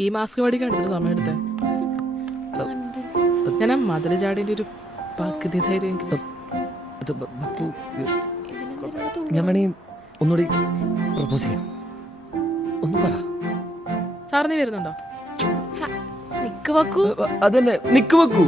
ഈ മാസ്ക് മേടിക്കാൻ എടുത്തിട്ട് സമയം എടുത്തേ. ഞാൻ ആ മതില് ചാടിന്റെ ഒരു പകുതി ധൈര്യം ഞാൻ വേണേ ഒന്നുകൂടി പ്രപ്പോസ് ചെയ്യാം. ഒന്ന് പറ. സാർ നീ വരുന്നുണ്ടോ? നിക്ക് വെക്കൂ. അതന്നെ നിക്ക് വെക്കൂ.